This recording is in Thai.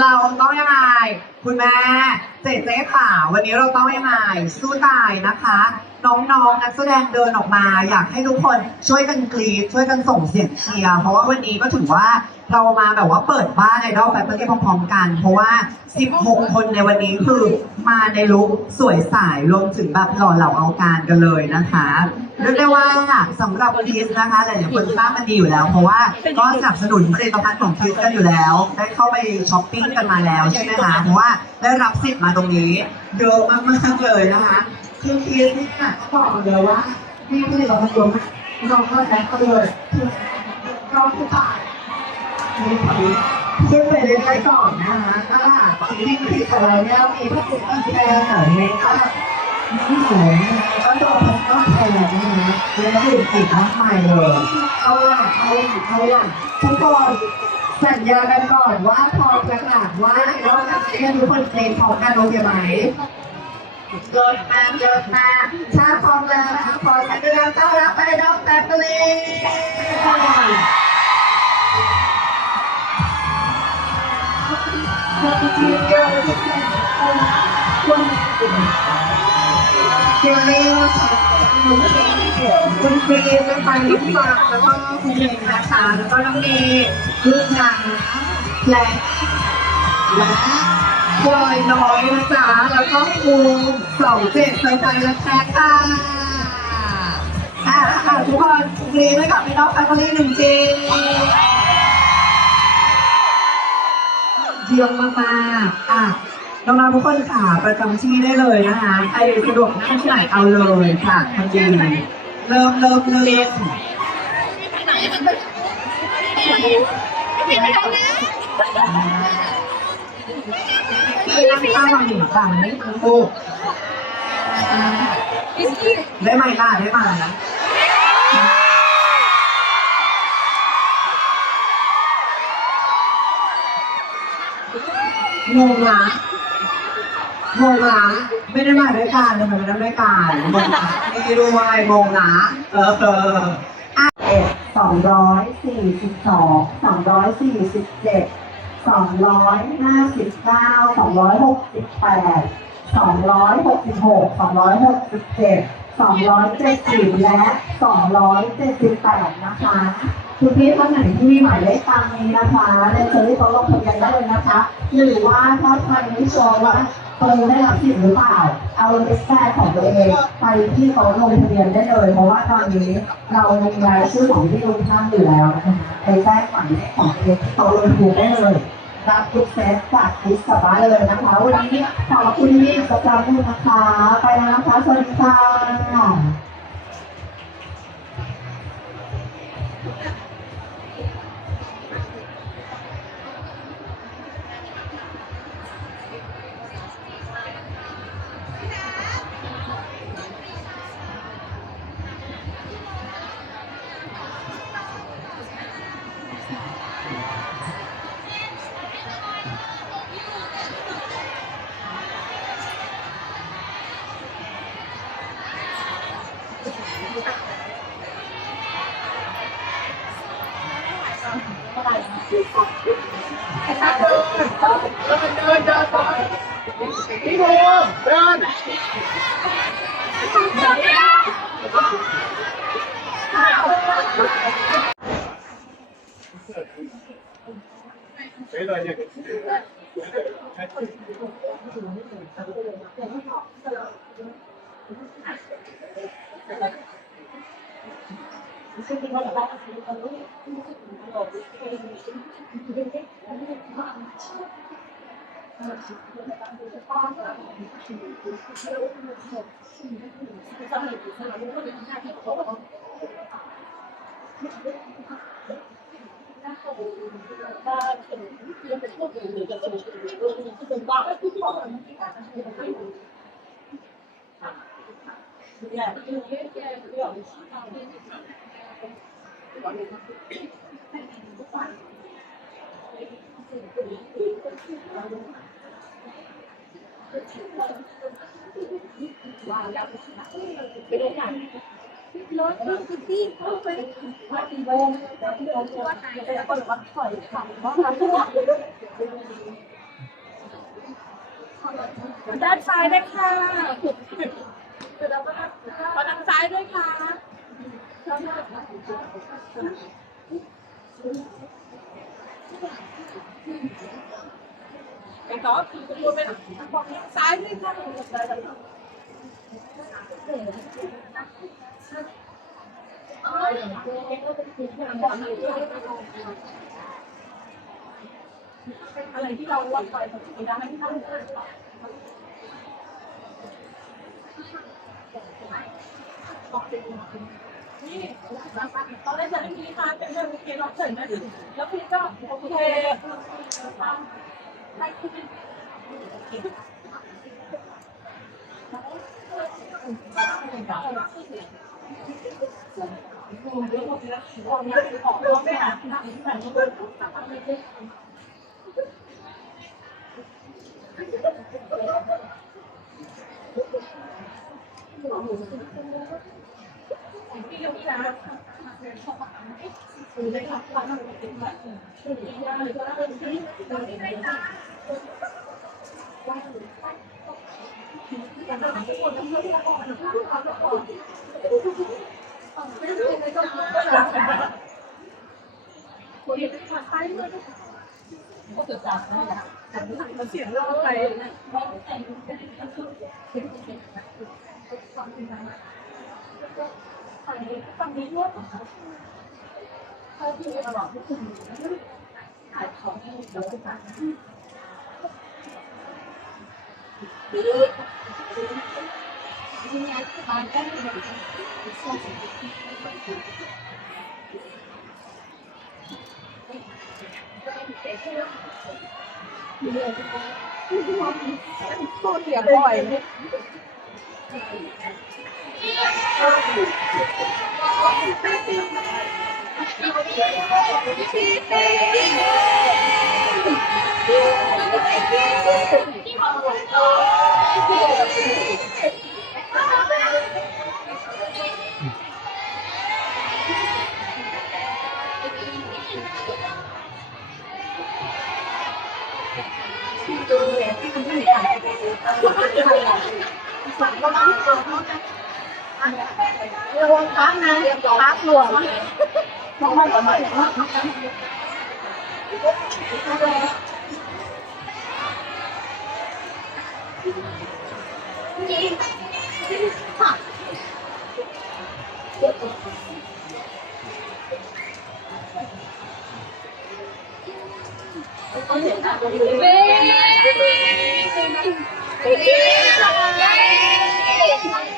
เราต้องยังไง คุณแม่เจ๊เจ๊ค่ะวันนี้เราต้องยังไง สู้ตายนะคะ น้องๆนักแสดงเดินออกมา อยากให้ทุกคนช่วยกันกรีดช่วยกันส่งเสียงเชียร์เพราะว่าวันนี้ก็ถือว่าเรามาแบบว่าเปิดบ้านไอดอลแฟนเตอร์พร้อมๆกัน เพราะว่า 16 คนในวันนี้คือมาในลุคสวยสายรวมถึงแบบหล่อเหลาเอาการกันเลยนะคะ เรียกได้ว่าสำหรับทีสนะคะหลายๆคนทราบมันดีอยู่แล้ว เพราะว่าก็สนับสนุนผลิตภัณฑ์ของทีสกันอยู่แล้ว ได้เข้าไปช้อปปิ้งกันมาแล้วใช่ไหมคะเพราะว่าได้รับสิทธิ์มาตรงนี้เยอะมากๆเลยนะคะคือทีสเนี่ยก็บอกเลยว่ามีผลิตภัณฑ์เยอะมากเราก็แอดก็เลยเราผู้ชายขึ้นไปเรื่อยๆก่อนนะคะอ่าที่ผิดของเราเนี่ยมีพระสุภาพแทนเมคอั พน้ำหอมก็โดนพระสุภาพแทนนะคะแล้วก็อื่นอีกมากมายเลยเอาล่ะเอาล่ะเอาล่ะทุกคนสัญญากันก่อนว่าพอประกาศว่าเราจะเรียนทุกคนเพลงพร้อมกันโอเคไหมเกิดมาเกิดมาถ้าพร้อมแล้วนะคะขอแสดงต้อนรับไอดอลแฟมิลี่เกี ยวเล่ค่ะคุณครีมนะคะลูกปากแล้วก็คุณเองนะคะแล้วก็น้องเมย์ลูกนางและและพลอยน้อยนะจ๊ะแล้วก็ภูมิสองเจ็ดสไตล์และแท็กค่ะอะอะทุกคนครีมให้กับพี่น้องแฟมิลี่หนึ่งทีเยี่ยมมากๆอะ น้องๆทุกคนค่ะประจำที่ได้เลยนะคะใครสะดวกนั่งที่ไหนเอาเลยค่ะทันทีเริ่มเริ่มเริ่มพี่นั่งข้างฝั่งหนึ่งฝั่งนี้ทั้งคู่ได้ไหมล่ะได้ไหมนะงงนะ งงละไม่ได้มาด้วยกันทำไมไม่ได้ด้วยกันงงละนี่ด้วยงงละเออเอออะเอ็ดสองร้อยสี่สิบสองสองร้อยสี่สิบเจ็ดสองร้อยห้าสิบเก้าสองร้อยหกสิบแปดสองร้อยหกสิบหกสองร้อยหกสิบเจ็ดสองร้อยเจ็ดสิบและสองร้อยเจ็ดสิบแปดนะคะคุณพี่ท่านไหนที่มีหมายเลขตามนี้นะคะเรียนเชิญที่โต๊ะลงทะเบียนได้เลยนะคะ หรือว่าถ้าใครไม่ชัวร์ว่า ตนได้รับสิทธิ์หรือเปล่า เอาลิสต์แรกของตัวเองไปที่เขาลงทะเบียนได้เลย เพราะว่าตอนนี้เรามีรายชื่อของที่ลงท่านอยู่แล้วนะคะไปแจ้งฝันเลขของตัวเองที่เขาลงทะเบียนได้เลยรับทุกเซตจากลิสต์กลับบ้านเลยนะคะ วันนี้ขอบคุณที่ประจำคุณนะคะ ไปแล้วนะคะสวัสดีค่ะ พี่ภูมิเดินไปเลยเนี่ย Yeah. รถที่ซิตี้เข้าไปวัดกี่พี่โมงวัไหแล้วก็วัดถอยขับเพราทั่วด้านซ้ายด้วยค่ะด้านซ้ายด้วยค่ะ ไอ้ก๊อฟคุณเป็นฝั่งซ้ายด้วยค่ะอะไรที่เราวัดไปสักทีได้ที่เรา นี่ตอนแรกจะไม่มีค่ะเป็นเรื่องเกณฑ์เราเฉยนะแล้วพี่ก็โอเคให้คุณ พี่ยกจ้าเสียงเราไป ฝั่งนี้ด้วยเขาที่ตลอดทุกคนขายของให้เราไปฟังตัวเสียงบ่อยระวังพักนะพักหลวงมอ ง ไม่ก่อนไหมโคตร